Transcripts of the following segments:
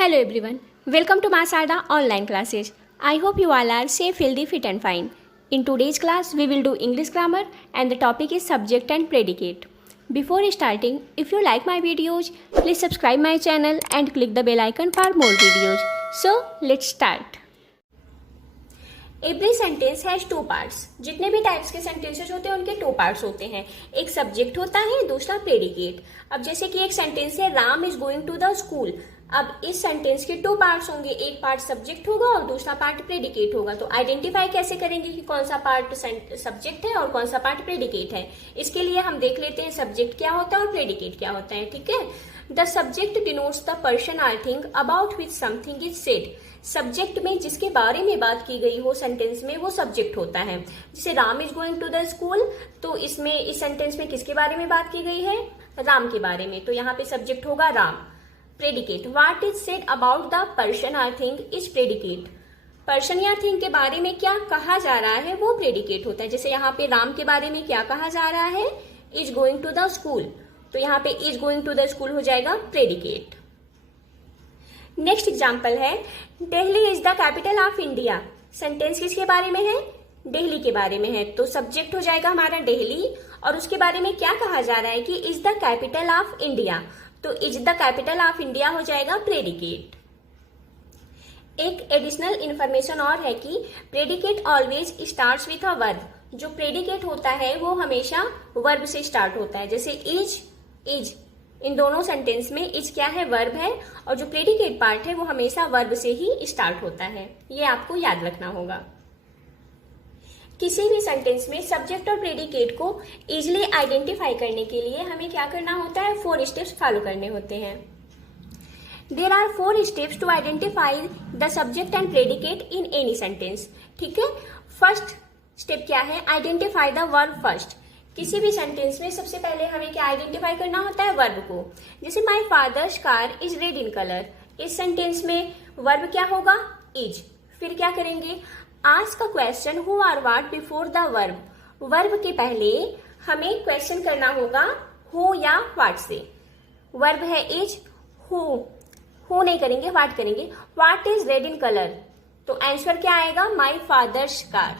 Hello everyone, welcome to Masada online classes. I hope you all are safe, healthy, fit and fine. In today's class, we will do English grammar and the topic is subject and predicate. Before starting, if you like my videos, please subscribe my channel and click the bell icon for more videos. So, let's start. Every sentence has two parts. जितने भी types के sentences होते हैं उनके two parts होते हैं. एक subject होता है, दूसरा प्रेडिकेट. अब जैसे कि एक सेंटेंस है Ram is going to the school. अब इस सेंटेंस के टू पार्ट्स होंगे, एक पार्ट सब्जेक्ट होगा और दूसरा पार्ट प्रेडिकेट होगा. तो आइडेंटिफाई कैसे करेंगे कि कौन सा पार्ट सब्जेक्ट है और कौन सा पार्ट प्रेडिकेट है. इसके लिए हम देख लेते हैं सब्जेक्ट क्या होता है और प्रेडिकेट क्या होता है. ठीक है. The subject denotes the person or thing about which something is said. Subject में जिसके बारे में बात की गई हो सेंटेंस में वो सब्जेक्ट होता है. जैसे Ram is going to the school, तो इसमें इस सेंटेंस में किसके बारे में बात की गई है? राम के बारे में. तो यहाँ पे सब्जेक्ट होगा Ram. Predicate what is said about the person or thing is predicate. Person या थिंग के बारे में क्या कहा जा रहा है वो प्रेडिकेट होता है. जैसे यहाँ पे राम के बारे में क्या कहा जा रहा है? Is going to the school. तो यहाँ पे is going to the school हो जाएगा प्रेडिकेट. नेक्स्ट एग्जाम्पल है Delhi is the capital of India. Sentence किसके बारे में है? दिल्ली के बारे में है. तो सब्जेक्ट हो जाएगा हमारा दिल्ली और उसके बारे में क्या कहा जा रहा है कि is the capital of India. तो is the capital of India हो जाएगा प्रेडिकेट. एक एडिशनल इंफॉर्मेशन और है कि predicate always starts with a verb. जो प्रेडिकेट होता है वो हमेशा वर्ब से स्टार्ट होता है. जैसे इज इन दोनों सेंटेंस में इज क्या है? वर्ब है. और जो प्रेडिकेट पार्ट है वो हमेशा वर्ब से ही स्टार्ट होता है. ये आपको याद रखना होगा. किसी भी सेंटेंस में सब्जेक्ट और प्रेडिकेट को इजिली आइडेंटिफाई करने के लिए हमें क्या करना होता है? 4 स्टेप्स फॉलो करने होते हैं. There are 4 steps to identify the subject and predicate in any sentence. ठीक है. फर्स्ट स्टेप क्या है? Identify the verb first. किसी भी सेंटेंस में सबसे पहले हमें क्या आइडेंटिफाई करना होता है? वर्ब को. जैसे my father's car is red in colour. इस सेंटेंस में वर्ब क्या होगा? इज. फिर क्या करेंगे? Ask a question who or what before the verb. Verb के पहले हमें क्वेश्चन करना होगा हु या व्हाट से. वर्ब है इज, हु नहीं करेंगे, व्हाट करेंगे. What is red in colour. तो आंसर क्या आएगा? माई father's car.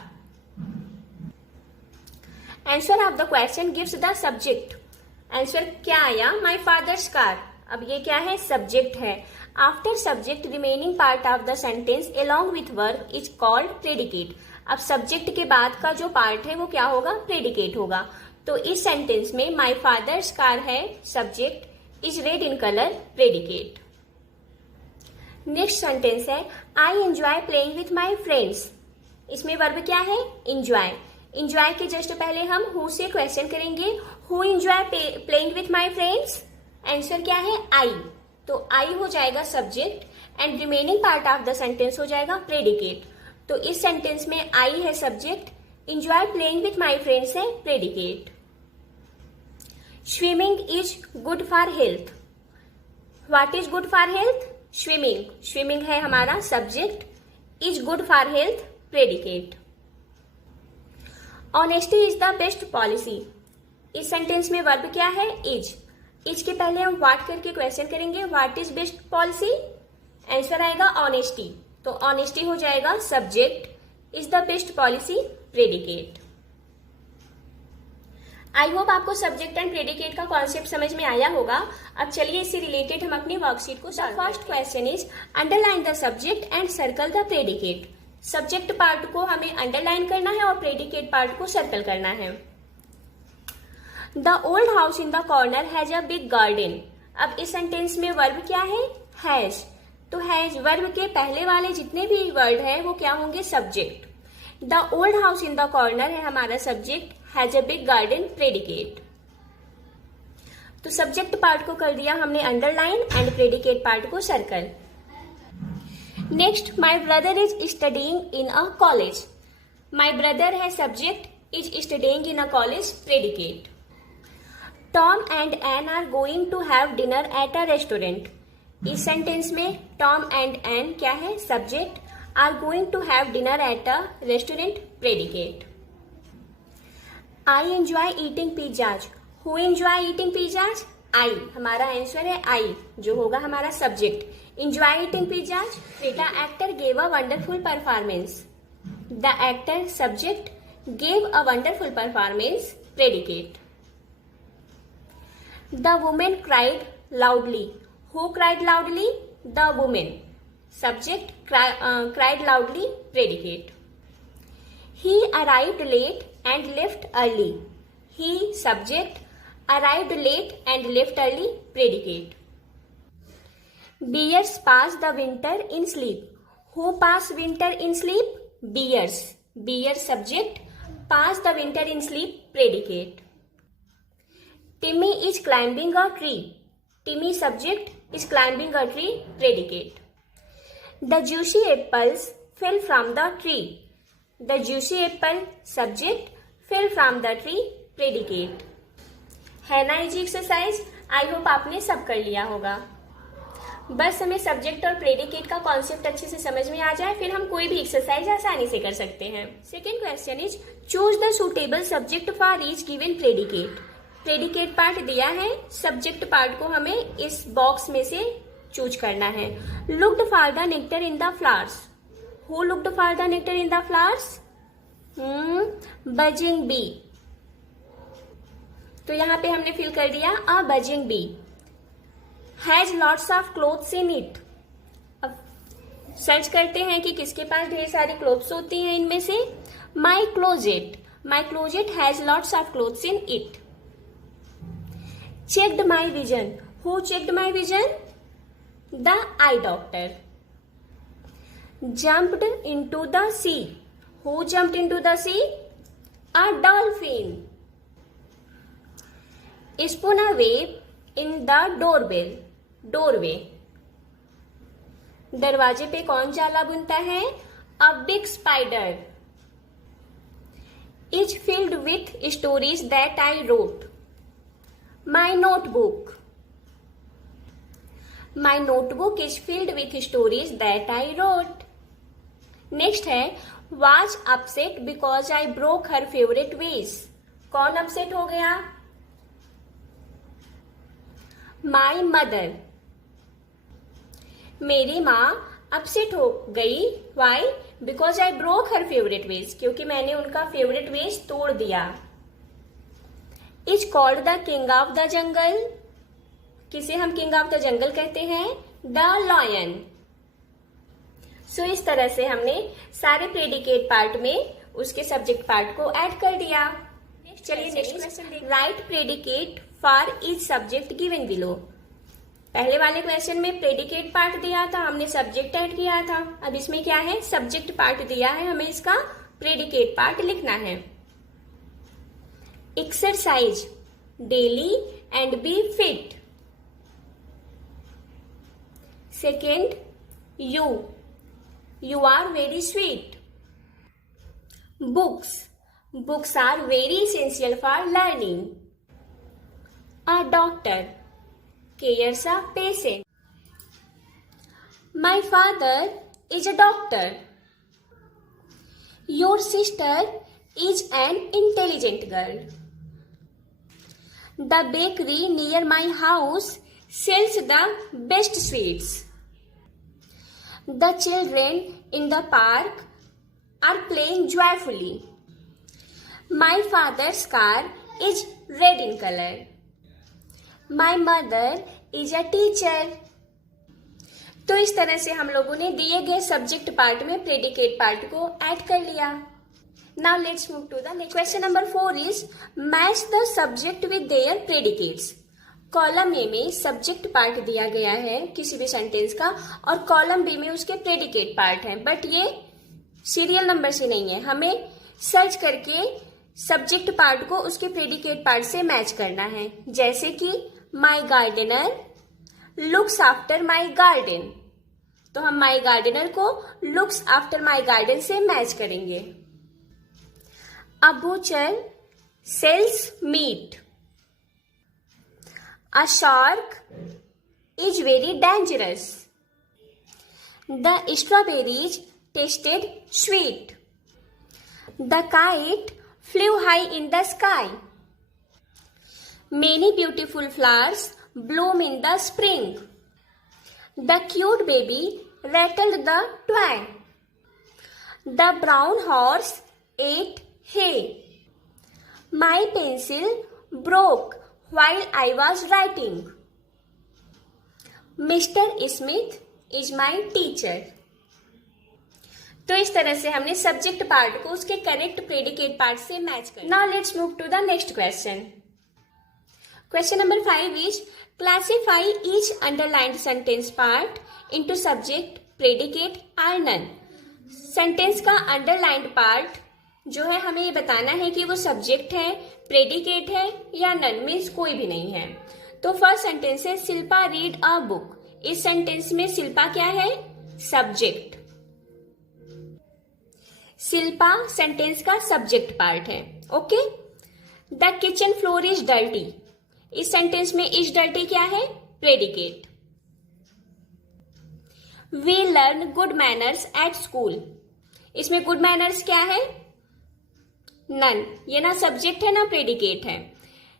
Answer of the question gives the subject. Answer क्या आया? माई फादर्स कार. अब ये क्या है? सब्जेक्ट है. After subject remaining part of the sentence along with verb is called predicate. अब सब्जेक्ट के बाद का जो पार्ट है वो क्या होगा? प्रेडिकेट होगा. तो इस सेंटेंस में माई फादर्स कार है subject, is red in colour predicate. Next sentence है I enjoy playing with my friends. इसमें वर्ब क्या है? इंजॉय. इंजॉय के जस्ट पहले हम हु से क्वेश्चन करेंगे. Who enjoy playing with my friends. Answer क्या है? आई. तो आई हो जाएगा subject and remaining part of the sentence हो जाएगा प्रेडिकेट. तो इस सेंटेंस में आई है subject, enjoy playing with my friends है predicate. Swimming is good for health. What is good for health? Swimming. Swimming है हमारा subject, is good for health predicate. Honesty is the best policy. इस sentence में verb क्या है? Is. Is के पहले हम व्हाट करके क्वेश्चन करेंगे what is best policy. Answer आएगा ऑनेस्टी. तो ऑनेस्टी हो जाएगा subject, is the best policy predicate. I hope आपको सब्जेक्ट एंड प्रेडिकेट का कॉन्सेप्ट समझ में आया होगा. अब चलिए इससे रिलेटेड हम अपनी वर्कशीट को सॉल्व करते हैं. First question is underline the subject and circle the predicate. Subject part को हमें अंडरलाइन करना है और प्रेडिकेट पार्ट को सर्कल करना है. The old house in the corner has a big garden. अब इस सेंटेंस में वर्ब क्या है? हैज. तो हैज वर्ब के पहले वाले जितने भी वर्ड है वो क्या होंगे? Subject. The old house in the corner है हमारा subject, has a big garden predicate. तो सब्जेक्ट पार्ट को कर दिया हमने अंडरलाइन एंड प्रेडिकेट पार्ट को circle. Next my brother is studying in a college. My brother है subject, is studying in a college predicate. Tom and Ann are going to have dinner at a restaurant. इस sentence में Tom and Ann क्या है? Subject, are going to have dinner at a restaurant predicate. I enjoy eating pizzas. Who enjoy eating pizzas. I, हमारा answer है I, जो होगा हमारा subject. Enjoy eating pizzas, the actor gave a wonderful performance. The actor subject gave a wonderful performance, predicate. The women cried loudly, who cried loudly? The women, subject cried loudly, predicate. He arrived late and left early. He, subject, arrived late and left early, predicate. Bears pass the winter in sleep. Who pass winter in sleep? Bears. Bear, subject, pass the winter in sleep, predicate. Timmy is climbing a tree. Timmy, subject, is climbing a tree, predicate. The juicy apples fell from the tree. The juicy apple, subject, fell from the tree, predicate. है ना easy exercise? I hope आपने सब कर लिया होगा। बस हमें subject और प्रेडिकेट का कॉन्सेप्ट अच्छे से समझ में आ जाए, फिर हम कोई भी एक्सरसाइज आसानी से कर सकते हैं। Second question is choose the suitable subject for each given predicate. Predicate part दिया है, सब्जेक्ट पार्ट को हमें इस बॉक्स में से चूज करना है। Looked for the nectar in the flowers. Who looked for the nectar in the flowers? Buzzing bee. तो यहां पे हमने फिल कर दिया a buzzing bee. Has lots of clothes in it. अब सर्च करते हैं कि किसके पास ढेर सारी क्लोथ्स होती हैं इनमें से। My closet, my closet has lots of clothes in it. Checked my vision. Who checked my vision? The eye doctor. Jumped into the sea. Who jumped into the sea? A dolphin. Spun a web in the doorbell. Doorway. दरवाजे पे कौन जाला बुनता है? A big spider. Is filled with stories that I wrote. My notebook. My notebook is filled with stories that I wrote. Next है was upset because I broke her favorite vase. कौन upset हो गया? My mother. मेरी माँ upset हो गई. Why? Because I broke her favorite vase. क्योंकि मैंने उनका favorite vase तोड़ दिया. Is called the king of the jungle. किसे हम किंग ऑफ द जंगल कहते हैं? The lion. सो इस तरह से हमने सारे प्रेडिकेट पार्ट में उसके सब्जेक्ट पार्ट को ऐड कर दिया। चलिए नेक्स्ट क्वेश्चन देखते हैं। Right predicate for each subject given below. पहले वाले क्वेश्चन में प्रेडिकेट पार्ट दिया था, हमने सब्जेक्ट ऐड किया था। अब इसमें क्या है? सब्जेक्ट पार्ट दिया है, हमें इसका प्रेडिकेट पार्ट लिखना है। Exercise daily and be fit. Second, you are very sweet. Books are very essential for learning. A doctor cares a patient. My father is a doctor. Your sister is an intelligent girl. The bakery near my house sells the best sweets. The children in the park are playing joyfully. My father's car is red in color. My mother is a teacher. तो इस तरह से हम लोगों ने दिए गए subject part में प्रेडिकेट पार्ट को ऐड कर लिया। Now let's move to the next question. Number 4 is match the subject with their predicates. Column A में सब्जेक्ट पार्ट दिया गया है किसी भी सेंटेंस का और कॉलम बी में उसके प्रेडिकेट पार्ट है, बट ये सीरियल नंबर से नहीं है। हमें सर्च करके सब्जेक्ट पार्ट को उसके प्रेडिकेट पार्ट से मैच करना है। जैसे कि my gardener looks after my garden, तो हम माई गार्डनर को लुक्स आफ्टर माई गार्डन से मैच करेंगे। A butcher sells meat. A shark is very dangerous. The strawberries tasted sweet. The kite flew high in the sky. Many beautiful flowers bloom in the spring. The cute baby rattled the twine. The brown horse ate hay. My pencil broke while I was writing. Mr. Smith is my teacher. तो इस तरह से हमने subject part को उसके correct predicate part से match कर। Now let's move to the next question. Question number 5 is classify each underlined sentence part into subject, predicate और नन। सेंटेंस का अंडरलाइंड पार्ट जो है हमें ये बताना है कि वो सब्जेक्ट है, प्रेडिकेट है या नन, मीन्स कोई भी नहीं है। तो फर्स्ट सेंटेंस है शिल्पा रीड अ बुक। इस सेंटेंस में शिल्पा क्या है? सब्जेक्ट। शिल्पा सेंटेंस का सब्जेक्ट पार्ट है। Okay. The kitchen floor is dirty. इस सेंटेंस में इज डर्टी क्या है? Predicate. We learn good manners at school. इसमें गुड मैनर्स क्या है? नन। ये ना सब्जेक्ट है ना प्रेडिकेट है।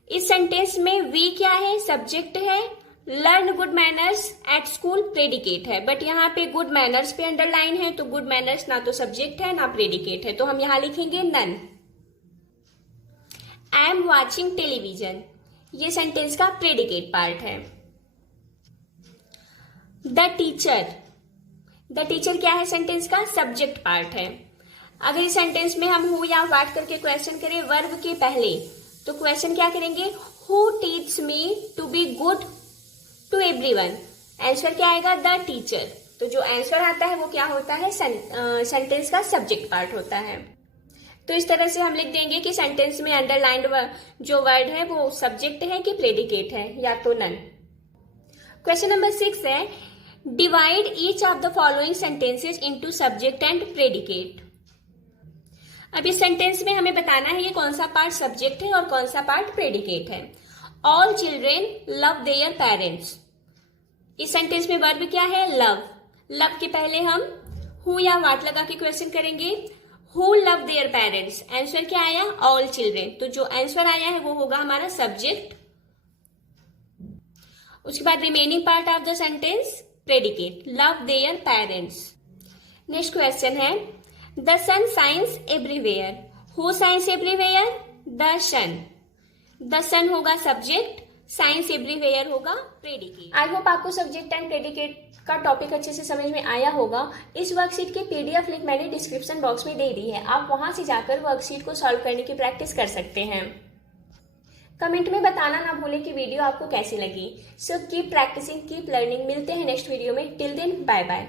इस सेंटेंस में वी क्या है? सब्जेक्ट है। Learn good manners at school predicate है, बट यहाँ पे गुड मैनर्स पे अंडरलाइन है, तो गुड मैनर्स ना तो सब्जेक्ट है ना प्रेडिकेट है, तो हम यहां लिखेंगे none. I am watching television. ये सेंटेंस का प्रेडिकेट पार्ट है। The teacher. द टीचर क्या है? सेंटेंस का सब्जेक्ट पार्ट है। अगर इस सेंटेंस में हम हु या व्हाट करके क्वेश्चन करें वर्ब के पहले, तो क्वेश्चन क्या करेंगे? Who teach me to be good to everyone. Answer क्या आएगा? The teacher. तो जो आंसर आता है वो क्या होता है? सेंटेंस का सब्जेक्ट पार्ट होता है। तो इस तरह से हम लिख देंगे कि सेंटेंस में अंडरलाइंड जो वर्ड है वो सब्जेक्ट है कि प्रेडिकेट है, या तो नन। क्वेश्चन नंबर 6 है divide each of the following sentences into subject and predicate. अब इस सेंटेंस में हमें बताना है ये कौन सा पार्ट सब्जेक्ट है और कौन सा पार्ट प्रेडिकेट है। All children love their parents. इस सेंटेंस में वर्ब क्या है? लव। लव के पहले हम हु या व्हाट लगा के क्वेश्चन करेंगे। Who love their parents. Answer क्या आया? All children. तो जो आंसर आया है वो होगा हमारा सब्जेक्ट। उसके बाद remaining part of the sentence predicate, love their parents. Next question है the sun shines everywhere. Who shines everywhere? The sun. The sun होगा सब्जेक्ट, साइंस एवरीवेयर होगा प्रेडिकेट। आई होप आपको सब्जेक्ट एंड प्रेडिकेट का topic अच्छे से समझ में आया होगा। इस वर्कशीट की पीडीएफ लिंक मैंने डिस्क्रिप्शन बॉक्स में दे दी है, आप वहां से जाकर वर्कशीट को सॉल्व करने की प्रैक्टिस कर सकते हैं। कमेंट में बताना ना भूलें कि वीडियो आपको कैसी लगी। So keep practising, keep learning. मिलते हैं नेक्स्ट वीडियो में। Till then bye bye.